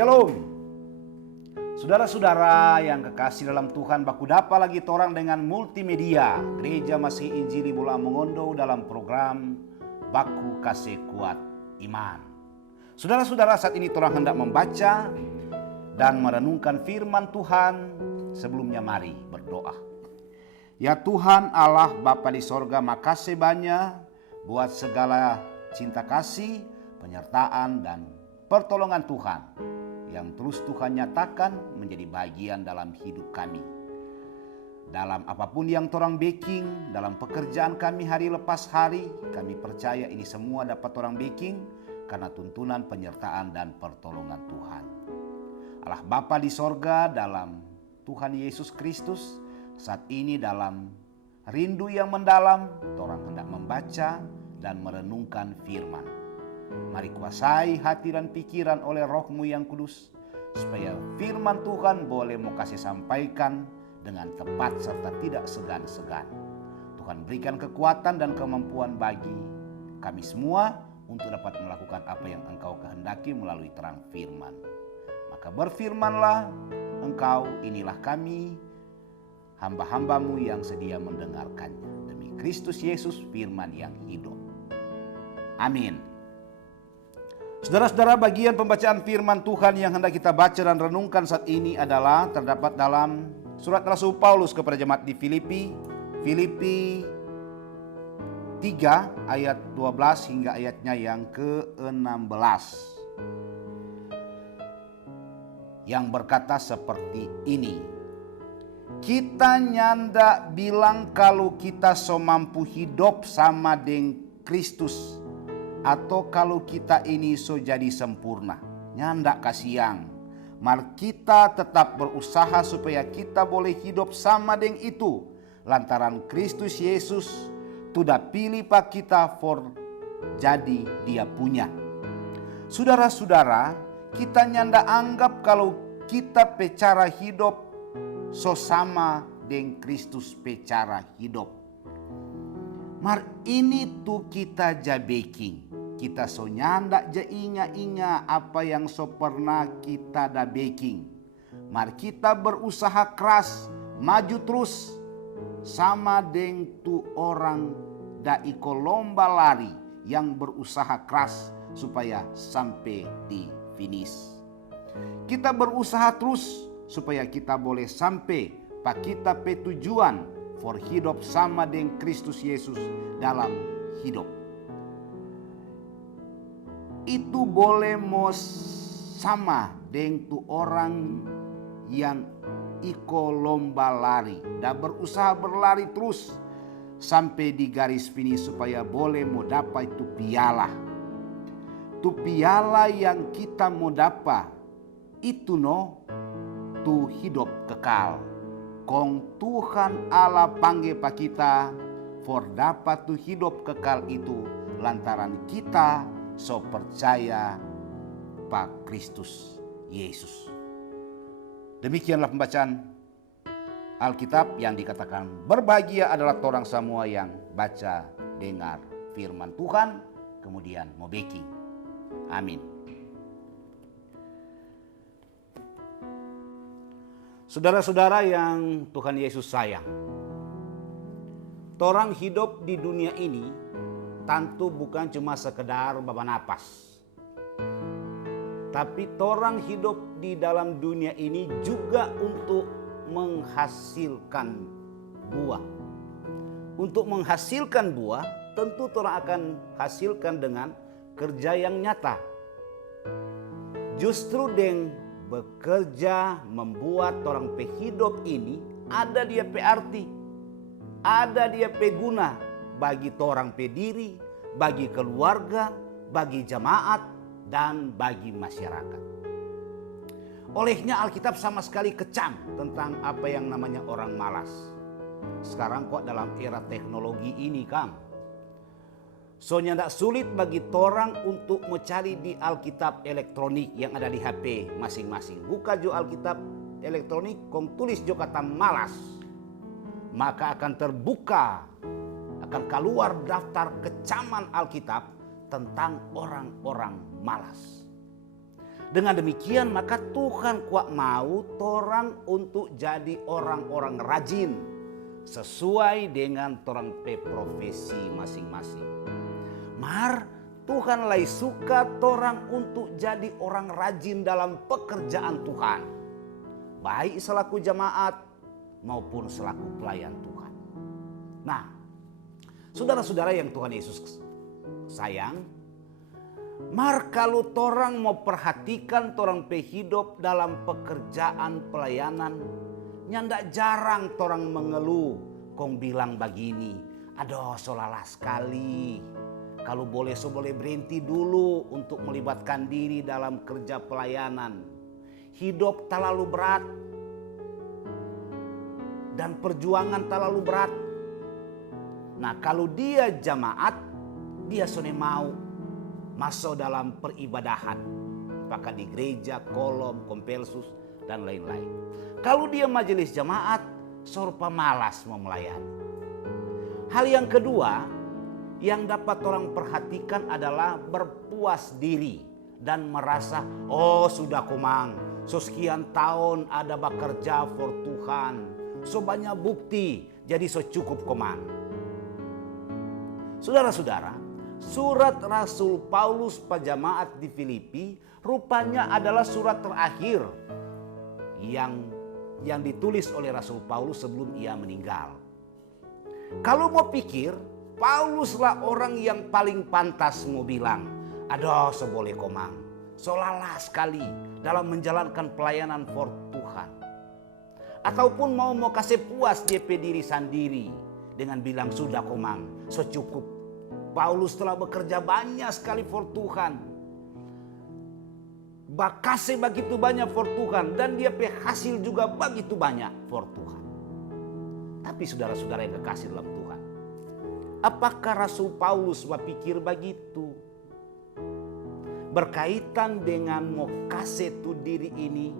Shalom. Saudara-saudara yang kekasih dalam Tuhan, baku dapa lagi torang dengan multimedia Gereja Masih Injili Mula Mengondo dalam program Baku Kasih Kuat Iman. Saudara-saudara, saat ini torang hendak membaca dan merenungkan firman Tuhan. Sebelumnya mari berdoa. Ya Tuhan Allah Bapa di sorga, makasih banyak buat segala cinta kasih, penyertaan dan pertolongan Tuhan yang terus Tuhan nyatakan menjadi bagian dalam hidup kami. Dalam apapun yang torang baking, dalam pekerjaan kami hari lepas hari, kami percaya ini semua dapat torang baking karena tuntunan penyertaan dan pertolongan Tuhan. Allah Bapa di sorga, dalam Tuhan Yesus Kristus, saat ini dalam rindu yang mendalam, torang hendak membaca dan merenungkan firman. Mari kuasai hati dan pikiran oleh Roh-Mu yang kudus, supaya firman Tuhan boleh mau kasih sampaikan dengan tepat serta tidak segan-segan. Tuhan berikan kekuatan dan kemampuan bagi kami semua untuk dapat melakukan apa yang Engkau kehendaki melalui terang firman. Maka berfirmanlah Engkau, inilah kami, hamba-hamba-Mu yang sedia mendengarkannya. Demi Kristus Yesus, firman yang hidup. Amin. Saudara-saudara, bagian pembacaan firman Tuhan yang hendak kita baca dan renungkan saat ini adalah terdapat dalam surat Rasul Paulus kepada jemaat di Filipi 3 ayat 12 hingga ayatnya yang ke-16. Yang berkata seperti ini. Kita nyanda bilang kalau kita so mampu hidup sama dengan Kristus, atau kalau kita ini so jadi sempurna. Nyanda kasiang. Mari kita tetap berusaha supaya kita boleh hidup sama dengan itu. Lantaran Kristus Yesus sudah pilih pak kita for jadi dia punya. Saudara-saudara, kita nyanda anggap kalau kita pecara hidup so sama dengan Kristus pecara hidup. Mar ini tuh kita jabeking. Kita so nyanda ja inga-inga apa yang so pernah kita da baking. Mari kita berusaha keras, maju terus. Sama dengan tu orang da iko lomba lari yang berusaha keras supaya sampai di finish. Kita berusaha terus supaya kita boleh sampai pak kita pe tujuan for hidup sama dengan Kristus Yesus dalam hidup. Itu boleh mau sama dengan tu orang yang iko lomba lari dan berusaha berlari terus sampai di garis finish supaya boleh mau dapat itu piala. Tu piala yang kita mau dapat itu tu hidup kekal. Kong Tuhan Allah panggil pak kita for dapat tu hidup kekal itu lantaran kita so percaya pak Kristus Yesus. Demikianlah pembacaan Alkitab yang dikatakan berbahagia adalah orang semua yang baca, dengar firman Tuhan, kemudian mau baking. Amin. Saudara-saudara yang Tuhan Yesus sayang, torang hidup di dunia ini tentu bukan cuma sekedar baba napas. Tapi torang hidup di dalam dunia ini juga untuk menghasilkan buah. Untuk menghasilkan buah, tentu torang akan hasilkan dengan kerja yang nyata. Justru dengan bekerja membuat orang pe hidup ini ada dia pe arti, ada dia pe guna bagi torang pe diri, bagi keluarga, bagi jemaat dan bagi masyarakat. Olehnya Alkitab sama sekali kecam tentang apa yang namanya orang malas. Sekarang kok dalam era teknologi ini Kang, soalnya tidak sulit bagi torang untuk mencari di Alkitab elektronik yang ada di HP masing-masing. Buka jo Alkitab elektronik, kong tulis jo kata malas. Maka akan terbuka, akan keluar daftar kecaman Alkitab tentang orang-orang malas. Dengan demikian maka Tuhan kuat mau torang untuk jadi orang-orang rajin sesuai dengan torang profesi masing-masing. Mar Tuhan lai suka torang untuk jadi orang rajin dalam pekerjaan Tuhan, baik selaku jemaat maupun selaku pelayan Tuhan. Nah, saudara-saudara yang Tuhan Yesus sayang, mar kalau torang mau perhatikan torang pe hidup dalam pekerjaan pelayanan, nyanda jarang torang mengeluh, kong bilang begini, aduh solala sekali. Kalau boleh berhenti dulu untuk melibatkan diri dalam kerja pelayanan. Hidup terlalu berat dan perjuangan terlalu berat. Nah, kalau dia jemaat, dia sone mau masuk dalam peribadahan, apakah di gereja, kolom, kompelsus, dan lain-lain. Kalau dia majelis jemaat, sorpa malas mau melayani. Hal yang kedua yang dapat orang perhatikan adalah berpuas diri dan merasa, oh sudah kumang, so sekian tahun ada bekerja for Tuhan, so banyak bukti, jadi so cukup kumang. Saudara-saudara, surat Rasul Paulus pada jemaat di Filipi rupanya adalah surat terakhir yang ditulis oleh Rasul Paulus sebelum ia meninggal. Kalau mau pikir, Pauluslah orang yang paling pantas mau bilang, aduh seboleh komang, solalah sekali dalam menjalankan pelayanan for Tuhan. Ataupun mau kasih puas dia diri sendiri dengan bilang sudah komang, so cukup. Paulus telah bekerja banyak sekali for Tuhan. Bakasih begitu banyak for Tuhan dan dia hasil juga begitu banyak for Tuhan. Tapi saudara-saudara yang kekasih dalam Tuhan, apakah Rasul Paulus berpikir begitu? Berkaitan dengan mau kasih tu diri ini,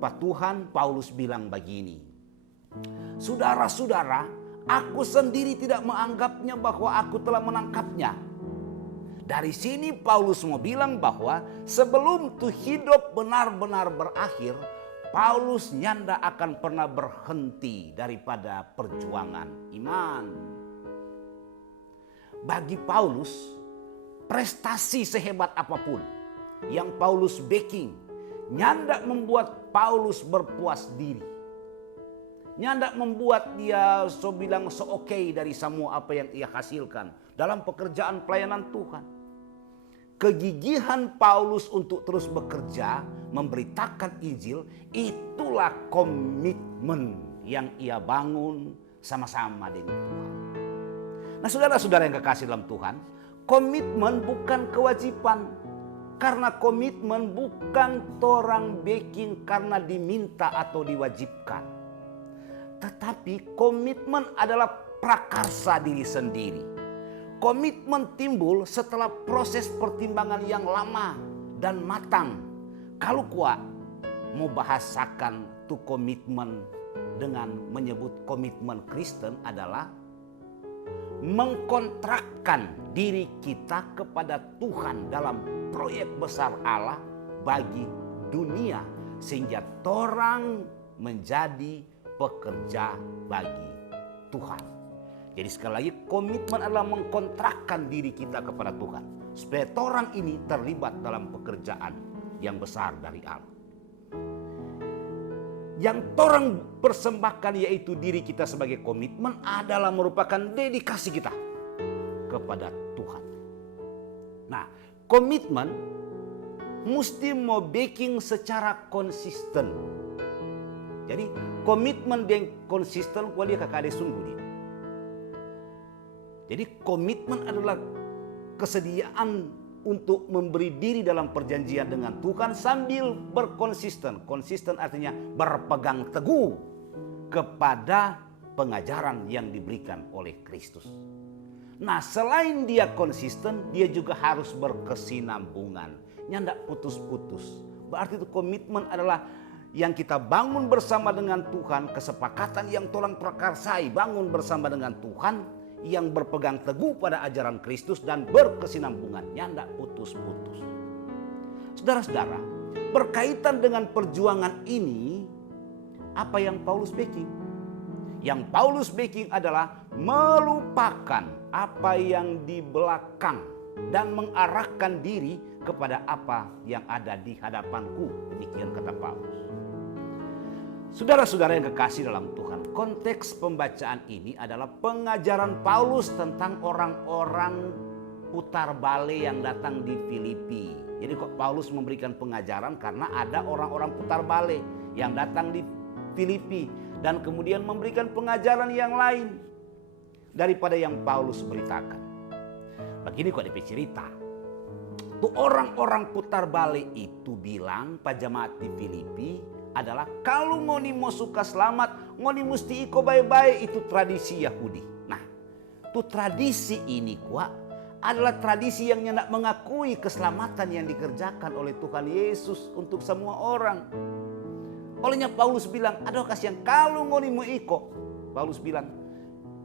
Pak Tuhan Paulus bilang begini, saudara-saudara, aku sendiri tidak menganggapnya bahwa aku telah menangkapnya. Dari sini Paulus mau bilang bahwa sebelum tu hidup benar-benar berakhir, Paulus nyanda akan pernah berhenti daripada perjuangan iman. Bagi Paulus, prestasi sehebat apapun yang Paulus backing, nyanda membuat Paulus berpuas diri. Nyanda membuat dia bilang oke dari semua apa yang ia hasilkan dalam pekerjaan pelayanan Tuhan. Kegigihan Paulus untuk terus bekerja, memberitakan Injil, itulah komitmen yang ia bangun sama-sama dengan Tuhan. Nah, saudara-saudara yang kekasih dalam Tuhan, komitmen bukan kewajiban. Karena komitmen bukan torang backing karena diminta atau diwajibkan. Tetapi komitmen adalah prakarsa diri sendiri. Komitmen timbul setelah proses pertimbangan yang lama dan matang. Kalau kuat mau bahasakan tu komitmen dengan menyebut komitmen Kristen adalah mengkontrakkan diri kita kepada Tuhan dalam proyek besar Allah bagi dunia sehingga torang menjadi pekerja bagi Tuhan. Jadi sekali lagi komitmen adalah mengkontrakkan diri kita kepada Tuhan supaya torang ini terlibat dalam pekerjaan yang besar dari Allah. Yang torang persembahkan yaitu diri kita sebagai komitmen adalah merupakan dedikasi kita kepada Tuhan. Nah, komitmen mesti mau backing secara konsisten. Jadi komitmen yang konsisten kuali kakak ada sungguh dia. Jadi komitmen adalah kesediaan untuk memberi diri dalam perjanjian dengan Tuhan sambil berkonsisten. Konsisten artinya berpegang teguh kepada pengajaran yang diberikan oleh Kristus. Nah, selain dia konsisten, dia juga harus berkesinambungan. Nyandak putus-putus. Berarti itu komitmen adalah yang kita bangun bersama dengan Tuhan, kesepakatan yang tolong prakarsai, bangun bersama dengan Tuhan, yang berpegang teguh pada ajaran Kristus dan berkesinambungan, nyandak putus-putus. Saudara-saudara, Berkaitan dengan perjuangan ini, apa yang Paulus backing? Yang Paulus backing adalah melupakan apa yang di belakang dan mengarahkan diri kepada apa yang ada di hadapanku. Demikian kata Paulus. Saudara-saudara yang kekasih dalam Tuhan, konteks pembacaan ini adalah pengajaran Paulus tentang orang-orang putar balik yang datang di Filipi. Jadi kok Paulus memberikan pengajaran karena ada orang-orang putar balik yang datang di Filipi dan kemudian memberikan pengajaran yang lain daripada yang Paulus beritakan. Begini kok DP cerita. Tuh orang-orang putar balik itu bilang pada jemaat di Filipi adalah kalau ngoni mau suka selamat, ngoni mesti iko baik-baik, itu tradisi Yahudi. Nah, tuh tradisi ini kuat adalah tradisi yang hendak mengakui keselamatan yang dikerjakan oleh Tuhan Yesus untuk semua orang. Olehnya Paulus bilang, aduh kasihan kalau ngoni mau iko. Paulus bilang,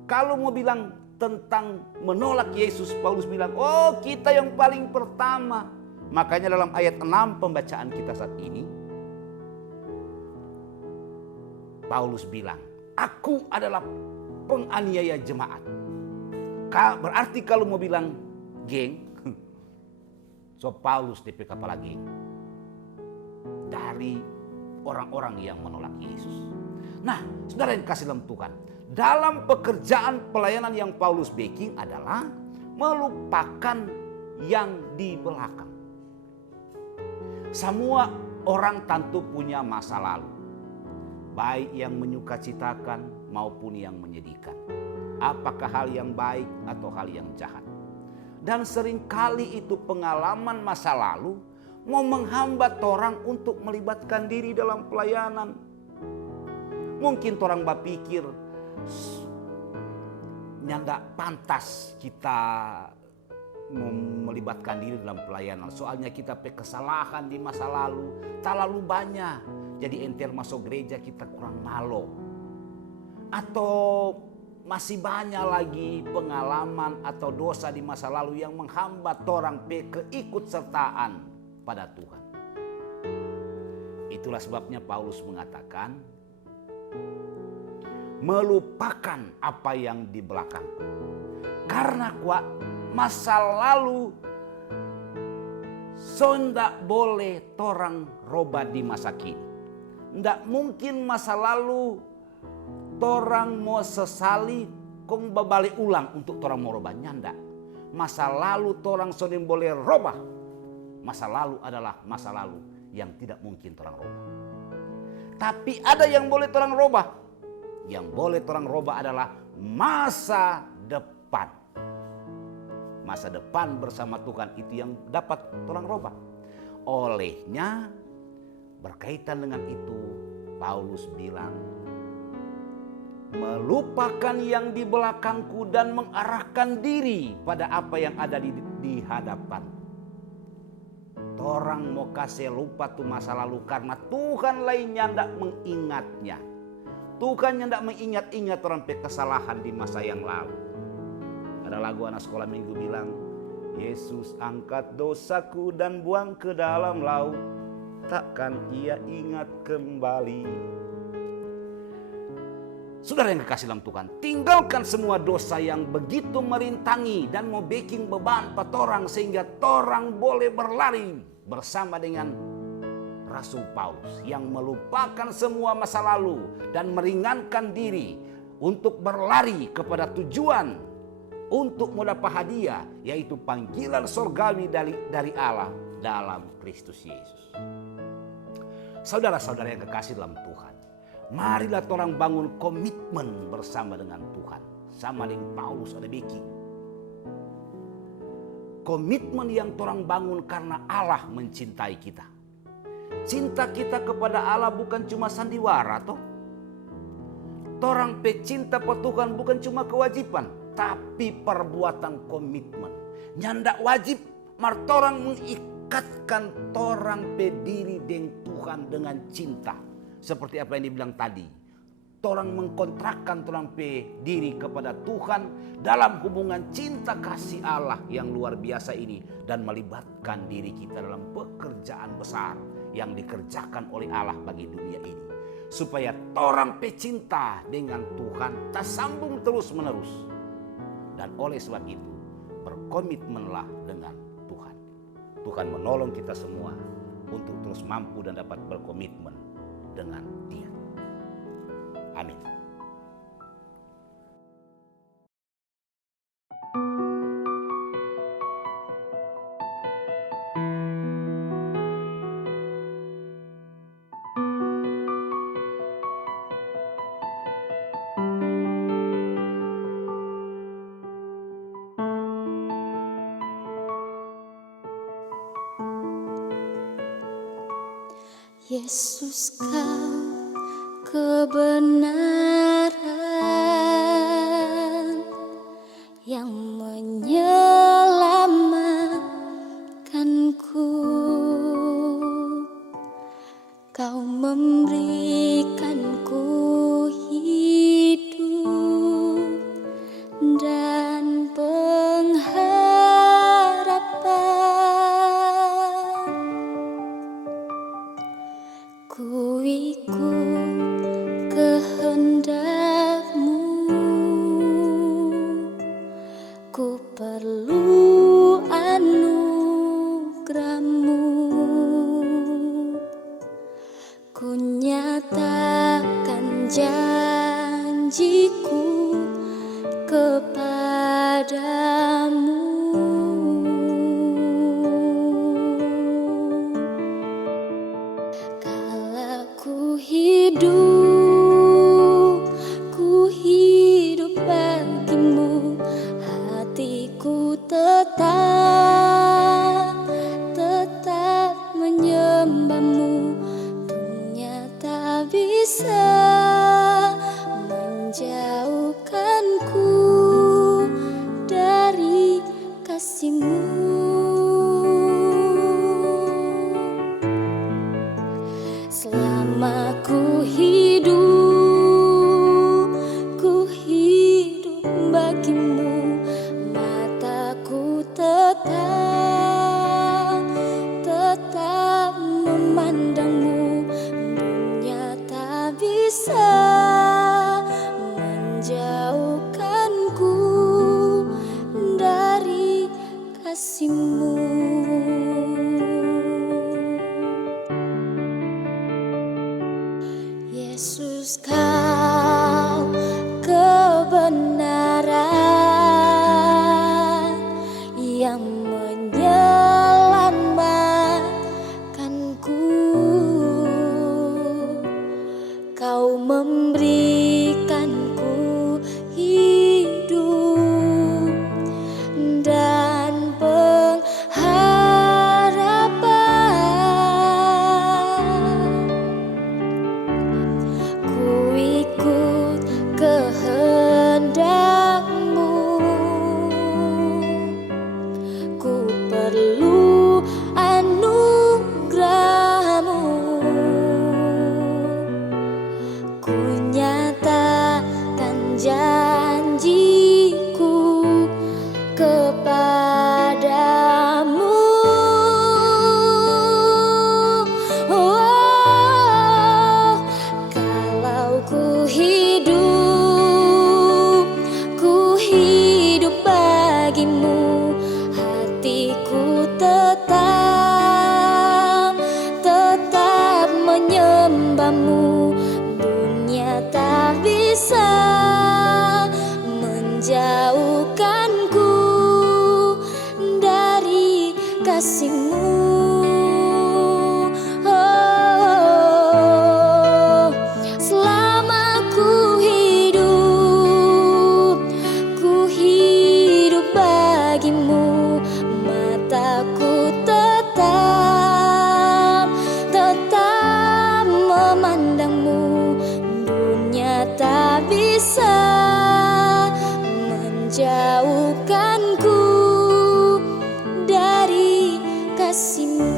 kalau mau bilang tentang menolak Yesus, Paulus bilang, oh kita yang paling pertama. Makanya dalam ayat 6 pembacaan kita saat ini, Paulus bilang, aku adalah penganiaya jemaat. Berarti kalau mau bilang geng, so Paulus DP kepala geng dari orang-orang yang menolak Yesus. Nah, saudara yang kasih dalam Tuhan, dalam pekerjaan pelayanan yang Paulus backing adalah melupakan yang di belakang. Semua orang tentu punya masa lalu, baik yang menyukacitakan maupun yang menyedihkan. Apakah hal yang baik atau hal yang jahat. Dan seringkali itu pengalaman masa lalu mau menghambat orang untuk melibatkan diri dalam pelayanan. Mungkin orang berpikir nyanda pantas kita melibatkan diri dalam pelayanan. Soalnya kita kesalahan di masa lalu terlalu banyak. Jadi enter masuk gereja kita kurang malu. Atau masih banyak lagi pengalaman atau dosa di masa lalu yang menghambat orang keikutsertaan pada Tuhan. Itulah sebabnya Paulus mengatakan, melupakan apa yang di belakang. Karena kuat masa lalu so ndak boleh torang roba di masa kini. Ndak mungkin masa lalu torang mau sesali kong babalik ulang untuk torang mau robah. Ndak. Masa lalu torang sonim boleh robah. Masa lalu adalah masa lalu yang tidak mungkin torang robah. Tapi ada yang boleh torang robah. Yang boleh torang robah adalah masa depan. Masa depan bersama Tuhan itu yang dapat torang robah. Olehnya berkaitan dengan itu Paulus bilang, melupakan yang di belakangku dan mengarahkan diri pada apa yang ada di hadapan. Torang mau kasih lupa tuh masa lalu karena Tuhan lainnya ndak mengingatnya. Tuhan yang ndak mengingat-ingat orang kesalahan di masa yang lalu. Ada lagu anak sekolah minggu bilang, Yesus angkat dosaku dan buang ke dalam laut, takkan ia ingat kembali. Saudara yang kekasih dalam Tuhan, tinggalkan semua dosa yang begitu merintangi dan mau backing beban patorang sehingga torang boleh berlari bersama dengan Rasul Paulus yang melupakan semua masa lalu dan meringankan diri untuk berlari kepada tujuan untuk mendapat hadiah, yaitu panggilan surgawi dari Allah dalam Kristus Yesus. Saudara-saudara yang kekasih dalam Tuhan, marilah orang bangun komitmen bersama dengan Tuhan. Sama dengan Paulus ada bikin. Komitmen yang orang bangun karena Allah mencintai kita. Cinta kita kepada Allah bukan cuma sandiwara toh. Torang pecinta pada Tuhan bukan cuma kewajiban, tapi perbuatan komitmen. Nyandak wajib, martorang mengikatkan torang pediri dengan Tuhan dengan cinta. Seperti apa yang dibilang tadi. Torang mengkontrakkan torang pediri kepada Tuhan dalam hubungan cinta kasih Allah yang luar biasa ini. Dan melibatkan diri kita dalam pekerjaan besar yang dikerjakan oleh Allah bagi dunia ini. Supaya torang pecinta dengan Tuhan tersambung terus menerus. Dan oleh sebab itu berkomitmenlah dengan Tuhan. Tuhan menolong kita semua untuk terus mampu dan dapat berkomitmen dengan Dia. Amin. Yesus, Kau kebenaran yang menyelamatkanku. Kau memberikanku hidup dan pengharapan. Ku ikut kehendak-Mu, ku perlu anugerah-Mu. Ku nyatakan janjiku kepadamu. Kala ku hidup bagi-Mu, hatiku tetap menyembah-Mu. Dunia tak bisa menjauhkanku dari kasih-Mu. Selama ku hidup bagi-Mu, mataku tetap memandang-Mu. Dunia tak bisa menjauhkanku dari kasih-Mu. Yesus, Kau kebenaran yang menyelamatkanku. Kau memberikanku hidup dan pengharapan. Ku ikut kehendak-Mu, ku perlu anugerah-Mu. Ku nyatakan janjiku kepadamu. Kalau ku hidup bagi-Mu, hatiku tetap menyembah-Mu. Dunia tak bisa menjauhkanku dari kasih-Mu. Selama ku hidup bagi-Mu, mataku tetap memandang-Mu. Dunia tak bisa menjauhkanku dari kasih-Mu.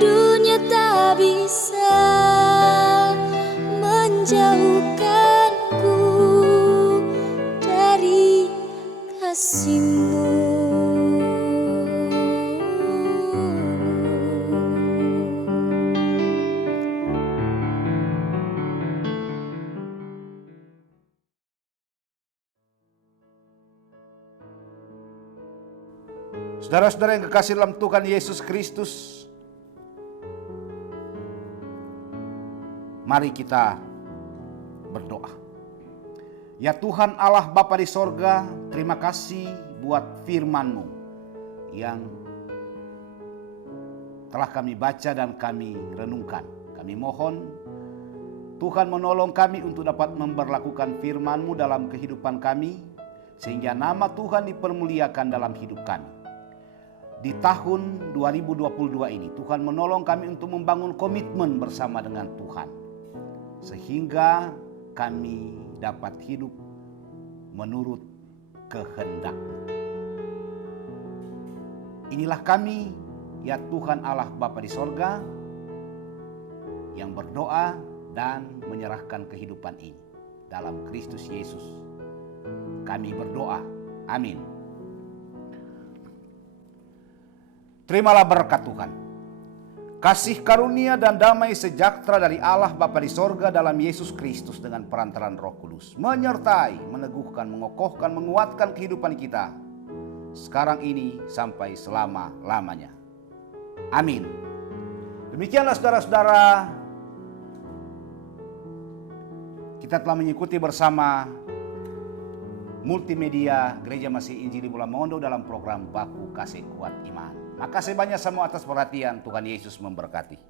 Dunia tak bisa menjauhkanku dari kasih-Mu. Saudara-saudara yang kekasih dalam Tuhan Yesus Kristus, mari kita berdoa. Ya Tuhan Allah Bapa di sorga, terima kasih buat firman-Mu yang telah kami baca dan kami renungkan. Kami mohon Tuhan menolong kami untuk dapat memperlakukan firman-Mu dalam kehidupan kami, sehingga nama Tuhan dipermuliakan dalam hidup kami. Di tahun 2022 ini Tuhan menolong kami untuk membangun komitmen bersama dengan Tuhan, sehingga kami dapat hidup menurut kehendak-Mu. Inilah kami, ya Tuhan Allah Bapa di sorga, yang berdoa dan menyerahkan kehidupan ini dalam Kristus Yesus. Kami berdoa. Amin. Terimalah berkat Tuhan. Kasih karunia dan damai sejahtera dari Allah Bapa di sorga dalam Yesus Kristus dengan perantaraan Roh Kudus menyertai, meneguhkan, mengokohkan, menguatkan kehidupan kita sekarang ini sampai selama-lamanya. Amin. Demikianlah saudara-saudara, kita telah mengikuti bersama multimedia Gereja Masih Injili Bola Mongondo dalam program Baku Kasih Kuat Iman. Makasih banyak semua atas perhatian. Tuhan Yesus memberkati.